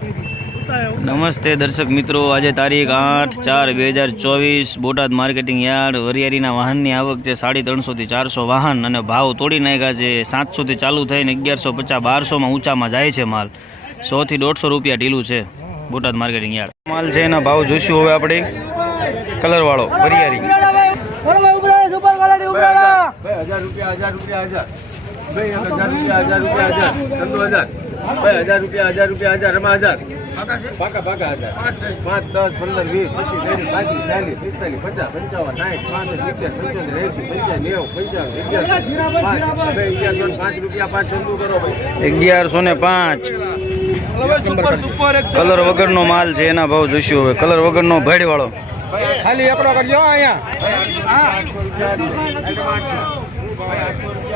નમસ્તે દર્શક મિત્રો, આજે તારીખ આઠ ચાર બે હજાર ચોવીસ, બોટાદ માર્કેટિંગ યાર્ડ, વરિયાળીના વાહનની આવક છે સાડી ત્રણસોથી ચારસો વાહન અને ભાવ તોડી નાખ્યા છે. સાતસોથી ચાલુ થઈને અગિયારસો પચાસ, બારસોમાં ઊંચામાં જાય છે માલ. સોથી દોઢસો રૂપિયા ઢીલું છે બોટાદ માર્કેટિંગ યાર્ડ. માલ છે એના ભાવ જોઈશું હવે આપણે. કલરવાળો વરિયાળી. હજાર રૂપિયા હજાર રૂપિયા હજાર. બે હજાર. રૂપિયા હજાર રૂપિયા હજાર હજાર રૂપિયા હજાર. રૂપિયા હજાર. પાકા પાકા હજાર. પાંચ દસ પંદર વીસ પચીસ ત્રીસ પાંત્રીસ ચાલીસ પિસ્તાલીસ પચાસ પંચાવન સાઠ પાંસઠ સિત્તેર પંચોતેર એસી પંચાવન નેવું પંચાવન પાંચ. અગિયારસો ને પાંચ રૂપિયા પાંચ ચંદુ કરો અગિયારસો ને પાંચ. કલર વગરનો માલ છે એના ભાવ જોઈશું હવે. કલર વગરનો ભેળવાળો. ખાલી એકડો કરજો અહીંયા.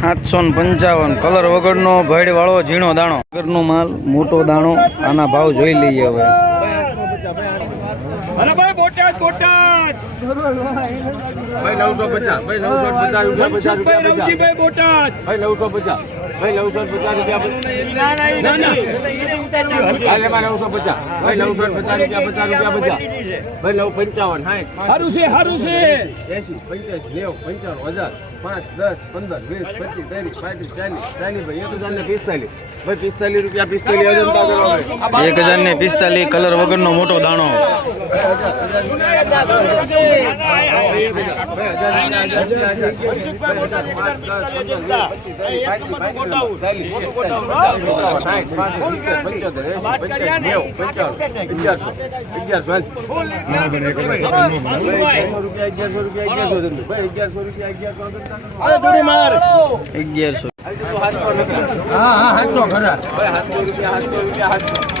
સાતસો ને પંચાવન. કલર વગરનો ભેળવાળો ઝીણો દાણો. વગરનો માલ, મોટો દાણો, આના ભાવ જોઈ લઈએ હવે. ભાઈ નવસો પચાસ. ભાઈ નવસો પચાસ રૂપિયા પચાસ રૂપિયા બોટાદ. ભાઈ નવસો પચાસ. ભાઈ નવસો પચાસ રૂપિયા નવસો પચાસ. ભાઈ નવસો પચાસ રૂપિયા પચાસ રૂપિયા પચાસ. ભાઈ નવ પંચાવન. સાઠ સારું છે સારું છે. એસી પંચ્યાસી નેવું પંચાવન હજાર પાંચ દસ પંદર વીસ પચીસ ત્રીસ પાંત્રીસ ચાલીસ ચાલીસ ભાઈ એક હજાર ને પિસ્તાલીસ. ભાઈ પિસ્તાલીસ રૂપિયા પિસ્તાલીસ એક હજાર ને પિસ્તાલીસ કલર વગરનો મોટો દાણો. અગિયારસો. હા હા હાથસો ખરા સાતસો રૂપિયા સાતસો રૂપિયા સાતસો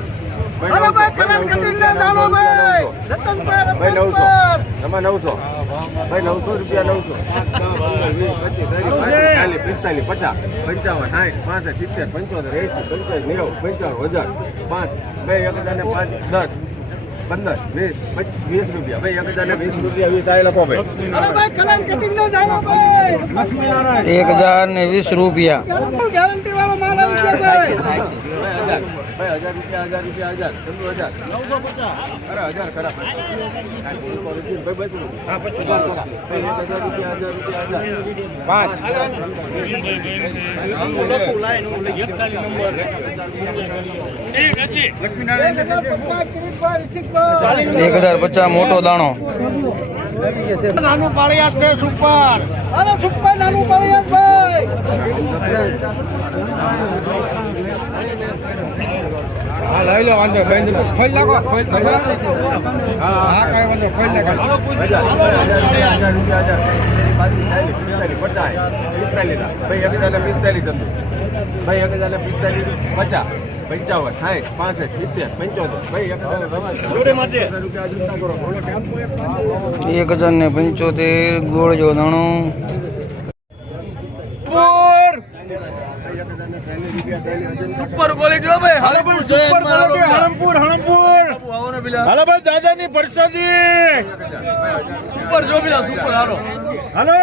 પાંચ સાતસો પાંચ સાતસો પાંચ દસ પંદર વીસ પચીસ આવ્યો ને પાંચ સિત્તેર પંચોતેર એસી પંચાસી નેવું પંચાવન આઠસો પાંચ આઠસો ને પાંચ ભાઈ અણિયાળે ભાઈ નવસો. એમાં નવસો ભાઈ રૂપિયા પિસ્તાલીસ પચાસ. પંચાવન સાઠ પાસઠ સિત્તેર પંચોતેર એસી પંચાસી નેવું પંચાવન હજાર પાંચ. બે એક હજાર ને પાંચ દસ પંદર વીસ વીસ રૂપિયા. ભાઈ એક હજાર ને વીસ રૂપિયા વીસ આ લખો ભાઈ. એક હજાર ને વીસ રૂપિયા. ભાઈ હજાર રૂપિયા હજાર રૂપિયા હજાર ચંદુ હજાર. નવસો પચાસ. અરે હજાર ખરા ભાઈ ભાઈ એક હજાર રૂપિયા હજાર રૂપિયા હજાર. પાંચ. એક હજાર પચાસ મોટો દાણો. નાનું પાળિયાદ છે સુપર હા, લઈ લો, વાંધો બેન ખોલ નાખો, ખોલ ખબર હા કઈ વાંધો ખોલ નાખો. ભાઈ એક હજાર પિસ્તાલીસ પચાસ પંચાવન સાઠ પાસઠ સિત્તેર પંચોતેર એક હજાર ને પંચોતેર, ગોળ જો સુપર ક્વોલિટી ભાઈ. હળપુર સુપર ક્વોલિટી હળમપુર હળમપુર હાલો ભાઈ દાદાની પરસાદી સુપર જો પેલા સુપર હાલો હાલો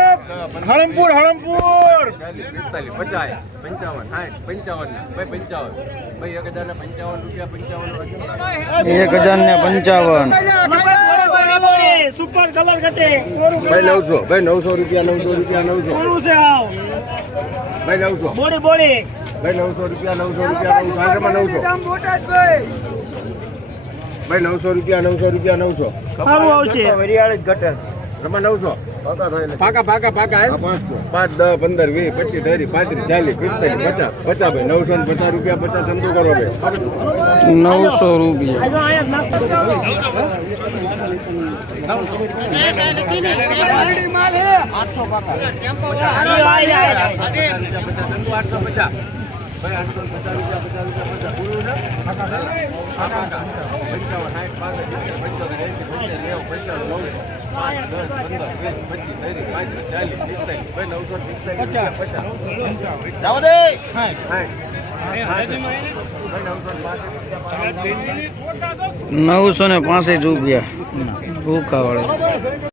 હળમપુર હળમપુર ચાલીસ પિસ્તાલીસ પચાસ પંચાવન સાઠ પંચાવન ભાઈ પંચાવન ભાઈ એક હજાર ને પંચાવન. રૂપિયા પંચાવન એક હજાર ને પંચાવન સુપર કલર ઘટે ભાઈ નવસો ભાઈ નવસો રૂપિયા નવસો રૂપિયા નવસો. કોનું છે આવ. ભાઈ નવસો. બોડી બોડી ભાઈ નવસો રૂપિયા નવસો રૂપિયા નવસો. નવસો. ભાઈ નવસો રૂપિયા નવસો રૂપિયા નવસો. સારું આવશે. રમા નવસો? પાકા પાકા પાકા હે? પાંચ દસ પંદર વીસ પચીસ ત્રીસ પાંત્રીસ ચાલીસ પિસ્તાલીસ પચાસ. પચાસ ભાઈ નવસો ને પચાસ રૂપિયા પચાસ ધંધો કરો ભાઈ. નવસો રૂપિયા. આઠસો આઠસો પચાસ. જાઓ દે. નવસો ને પાસઠ રૂપિયા. ભૂકા વાળા.